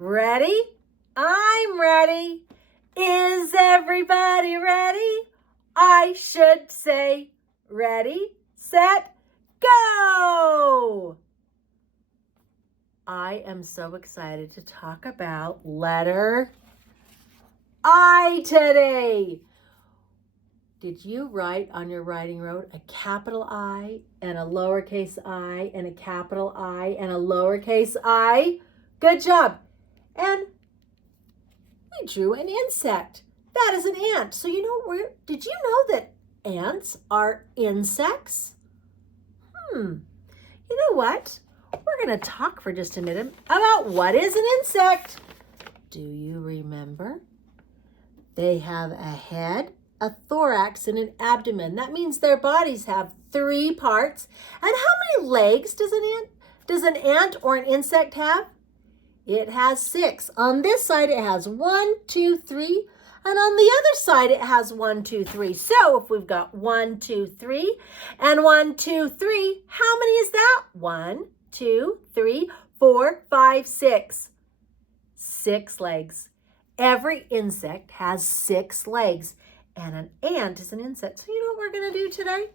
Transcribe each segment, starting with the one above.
Ready? I'm ready. Is everybody ready? I should say ready, set, go! I am so excited to talk about letter I today. Did you write on your writing note a capital I and a lowercase I and a capital I and a lowercase I? Good job. And we drew an insect. That is an ant. So did you know that ants are insects? You know what? We're going to talk for just a minute about what is an insect. Do you remember? They have a head, a thorax, and an abdomen. That means their bodies have 3 parts. And how many legs does an ant or an insect have? It has 6. On this side, it has 1, 2, 3. And on the other side, it has 1, 2, 3. So if we've got 1, 2, 3, and 1, 2, 3, how many is that? 1, 2, 3, 4, 5, 6. 6 legs. Every insect has 6 legs. And an ant is an insect. So you know what we're going to do today?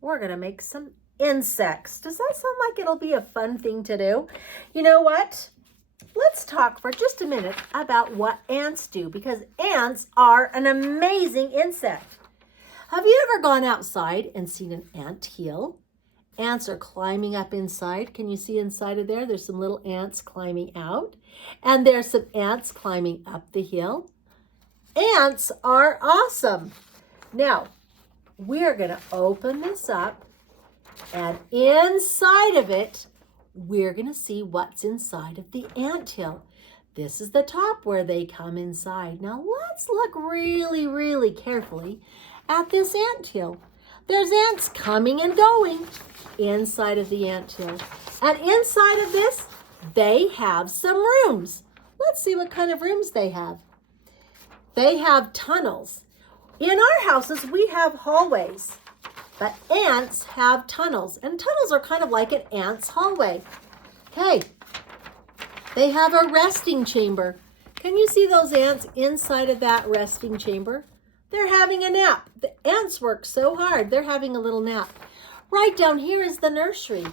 We're going to make some insects. Does that sound like it'll be a fun thing to do? You know what? Let's talk for just a minute about what ants do, because ants are an amazing insect. Have you ever gone outside and seen an ant hill? Ants are climbing up inside. Can you see inside of there? There's some little ants climbing out, and there's some ants climbing up the hill. Ants are awesome. Now, we're going to open this up, and inside of it, we're going to see what's inside of the anthill. This is the top where they come inside. Now, let's look really, really carefully at this anthill. There's ants coming and going inside of the anthill. And inside of this, they have some rooms. Let's see what kind of rooms they have. They have tunnels. In our houses, we have hallways. But ants have tunnels, and tunnels are kind of like an ant's hallway. Okay, they have a resting chamber. Can you see those ants inside of that resting chamber? They're having a nap. The ants work so hard, they're having a little nap. Right down here is the nursery.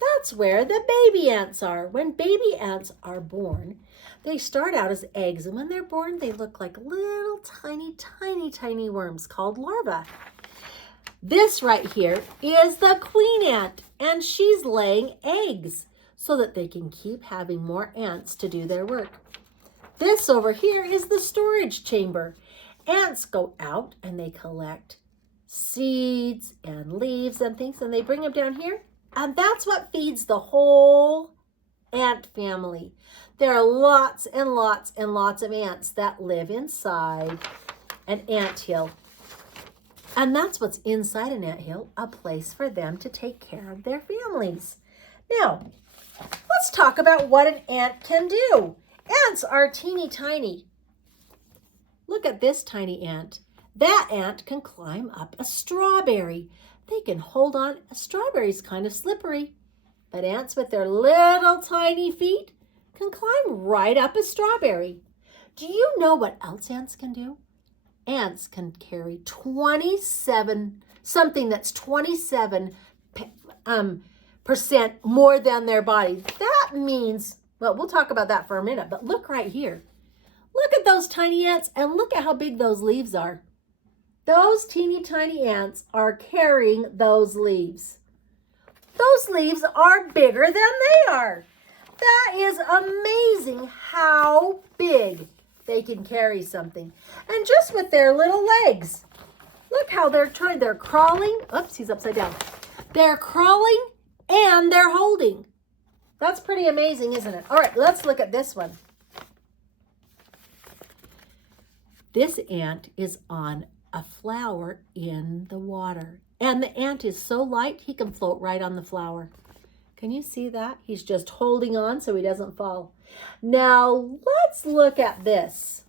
That's where the baby ants are. When baby ants are born, they start out as eggs, and when they're born, they look like little tiny, tiny, tiny worms called larvae. This right here is the queen ant, and she's laying eggs so that they can keep having more ants to do their work. This over here is the storage chamber. Ants go out and they collect seeds and leaves and things, and they bring them down here, and that's what feeds the whole ant family. There are lots and lots and lots of ants that live inside an anthill. And that's what's inside an anthill, a place for them to take care of their families. Now, let's talk about what an ant can do. Ants are teeny tiny. Look at this tiny ant. That ant can climb up a strawberry. They can hold on. A strawberry is kind of slippery, but ants with their little tiny feet can climb right up a strawberry. Do you know what else ants can do? Ants can carry 27, something that's 27% more than their body. That means, well, we'll talk about that for a minute, but look right here. Look at those tiny ants and look at how big those leaves are. Those teeny tiny ants are carrying those leaves. Those leaves are bigger than they are. That is amazing how big they can carry something. And just with their little legs. Look how they're crawling. Oops, he's upside down. They're crawling and they're holding. That's pretty amazing, isn't it? All right, let's look at this one. This ant is on a flower in the water. And the ant is so light, he can float right on the flower. Can you see that? He's just holding on so he doesn't fall. Now, let's look at this.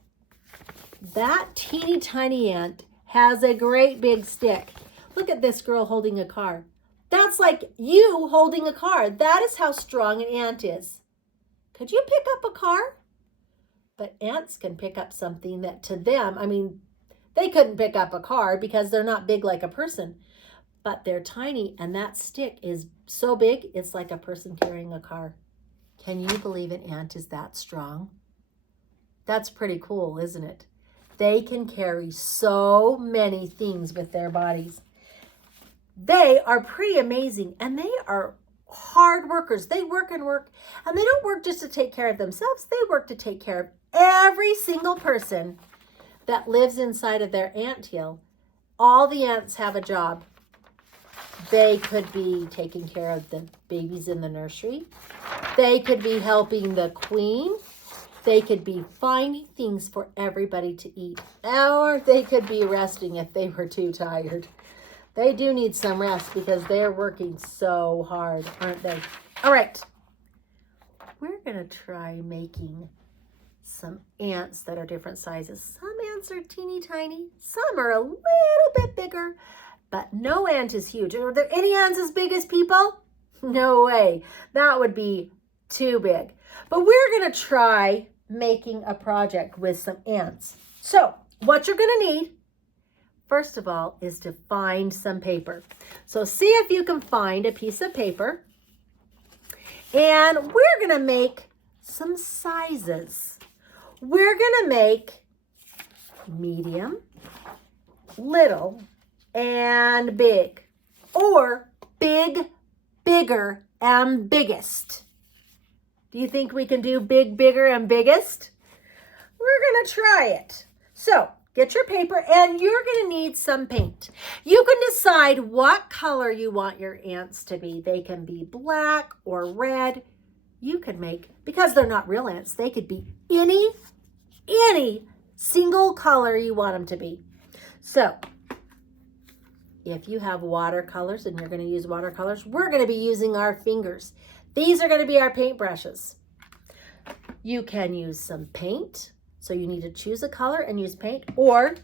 That teeny tiny ant has a great big stick. Look at this girl holding a car. That's like you holding a car. That is how strong an ant is. Could you pick up a car? But ants can pick up something that to them, I mean, they couldn't pick up a car because they're not big like a person, but they're tiny, and that stick is so big, it's like a person carrying a car. Can you believe an ant is that strong? That's pretty cool, isn't it? They can carry so many things with their bodies. They are pretty amazing, and they are hard workers. They work and work, and they don't work just to take care of themselves. They work to take care of every single person that lives inside of their anthill. All the ants have a job. They could be taking care of the babies in the nursery. They could be helping the queen. They could be finding things for everybody to eat. Or they could be resting if they were too tired. They do need some rest because they're working so hard, aren't they? All right. We're going to try making some ants that are different sizes. Some ants are teeny tiny. Some are a little bit bigger. But no ant is huge. Are there any ants as big as people? No way. That would be too big. But we're going to try making a project with some ants. So what you're going to need, first of all, is to find some paper. So see if you can find a piece of paper. And we're going to make some sizes. We're going to make medium, little, and big, or big, bigger, and biggest. Do you think we can do big, bigger, and biggest? We're going to try it. So get your paper, and you're going to need some paint. You can decide what color you want your ants to be. They can be black or red. You can make, because they're not real ants, they could be any single color you want them to be. So if you have watercolors and you're going to use watercolors, we're going to be using our fingers. These are going to be our paint brushes. You can use some paint. So you need to choose a color and use paint, or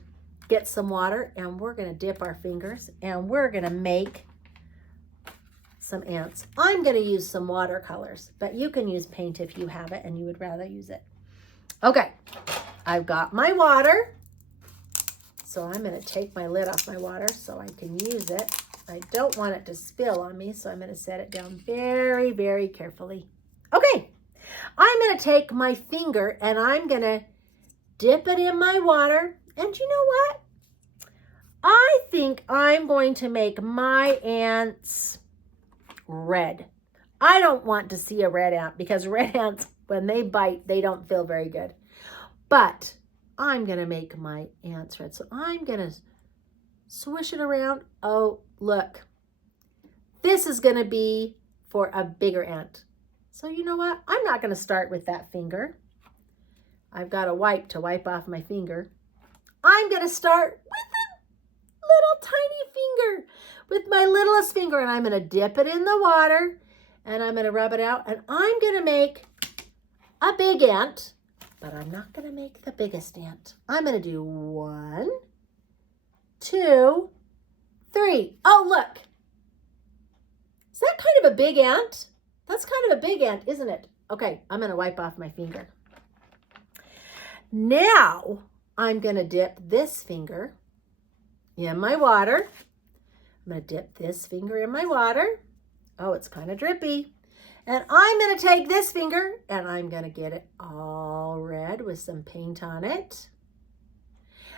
get some water, and we're going to dip our fingers and we're going to make some ants. I'm going to use some watercolors, but you can use paint if you have it and you would rather use it. Okay, I've got my water. So I'm going to take my lid off my water so I can use it. I don't want it to spill on me, so I'm going to set it down very, very carefully. Okay, I'm going to take my finger and I'm going to dip it in my water. And you know what? I think I'm going to make my ants red. I don't want to see a red ant because red ants, when they bite, they don't feel very good. But I'm going to make my ants red. So I'm going to swish it around. Oh, look. This is going to be for a bigger ant. So you know what? I'm not going to start with that finger. I've got a wipe to wipe off my finger. I'm going to start with a little tiny finger, with my littlest finger, and I'm going to dip it in the water, and I'm going to rub it out, and I'm going to make a big ant. But I'm not going to make the biggest ant. I'm going to do 1, 2, 3. Oh, look. Is that kind of a big ant? That's kind of a big ant, isn't it? Okay, I'm going to wipe off my finger. Now, I'm going to dip this finger in my water. I'm going to dip this finger in my water. Oh, it's kind of drippy. And I'm going to take this finger and I'm going to get it all red with some paint on it.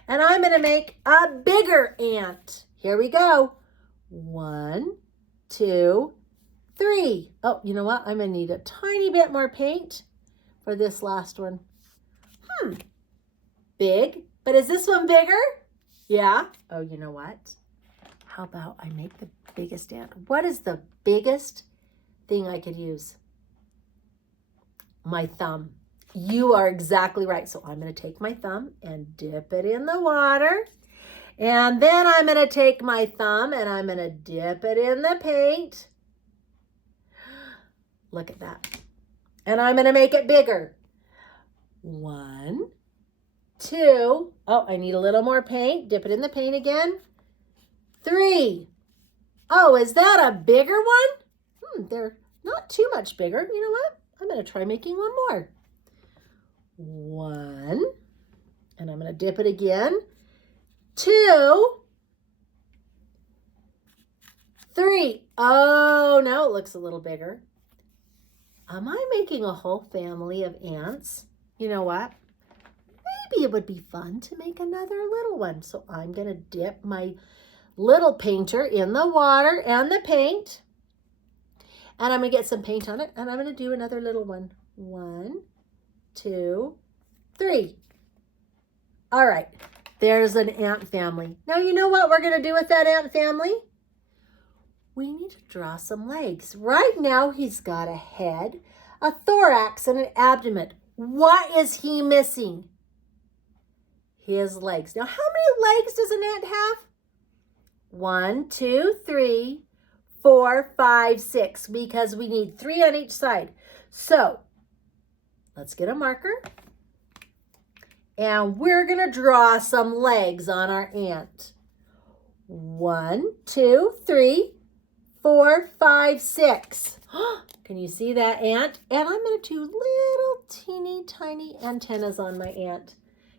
And I'm going to make a bigger ant. Here we go. 1, 2, 3. Oh, you know what? I'm going to need a tiny bit more paint for this last one. Big. But is this one bigger? Yeah. Oh, you know what? How about I make the biggest ant? What is the biggest thing I could use? My thumb. You are exactly right. So I'm going to take my thumb and dip it in the water. And then I'm going to take my thumb and I'm going to dip it in the paint. Look at that. And I'm going to make it bigger. 1, 2. Oh, I need a little more paint. Dip it in the paint again. 3. Oh, is that a bigger one? They're not too much bigger. You know what? I'm going to try making one more. 1, and I'm going to dip it again. 2, 3. Oh, now it looks a little bigger. Am I making a whole family of ants? You know what? Maybe it would be fun to make another little one. So I'm going to dip my little painter in the water and the paint. And I'm going to get some paint on it. And I'm going to do another little one. 1, 2, 3. All right. There's an ant family. Now you know what we're going to do with that ant family? We need to draw some legs. Right now he's got a head, a thorax, and an abdomen. What is he missing? His legs. Now how many legs does an ant have? 1, 2, 3, 4, 5, 6, because we need 3 on each side. So let's get a marker. And we're going to draw some legs on our ant. 1, 2, 3, 4, 5, 6. Can you see that ant? And I'm going to do little teeny tiny antennas on my ant.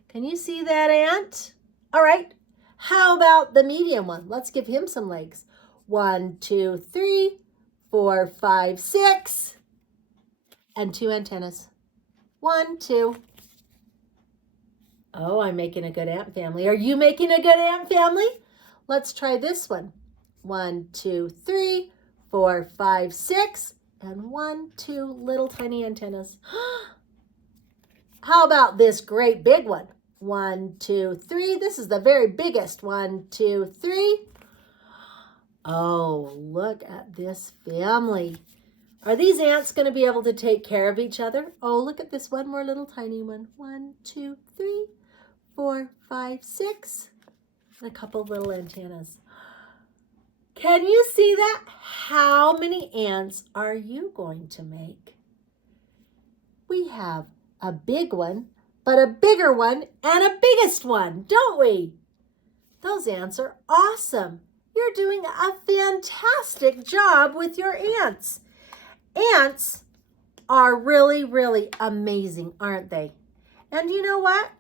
Can you see that ant? All right. How about the medium one? Let's give him some legs. 1, 2, 3, 4, 5, 6. And 2 antennas. 1, 2. Oh, I'm making a good ant family. Are you making a good ant family? Let's try this one. 1, 2, 3, 4, 5, 6, and 1, 2 little tiny antennas. How about this great big one? 1, 2, 3. This is the very biggest. 1, 2, 3. Oh, look at this family. Are these ants going to be able to take care of each other? Oh, look at this one more little tiny one. 1, 2, 3, 4, 5, 6, and a couple little antennas. Can you see that? How many ants are you going to make? We have a big one, but a bigger one and a biggest one, don't we? Those ants are awesome. You're doing a fantastic job with your ants. Ants are really, really amazing, aren't they? And you know what?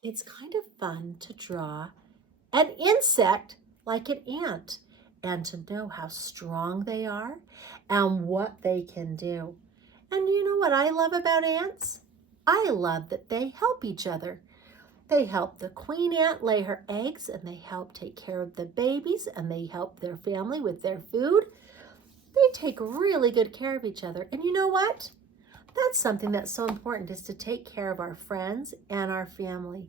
It's kind of fun to draw an insect like an ant and to know how strong they are and what they can do. And you know what I love about ants? I love that they help each other. They help the queen ant lay her eggs, and they help take care of the babies, and they help their family with their food. They take really good care of each other. And you know what? That's something that's so important, is to take care of our friends and our family.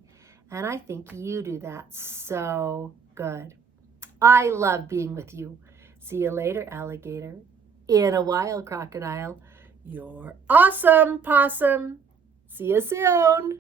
And I think you do that so good. I love being with you. See you later, alligator. In a while, crocodile. You're awesome, possum. See you soon.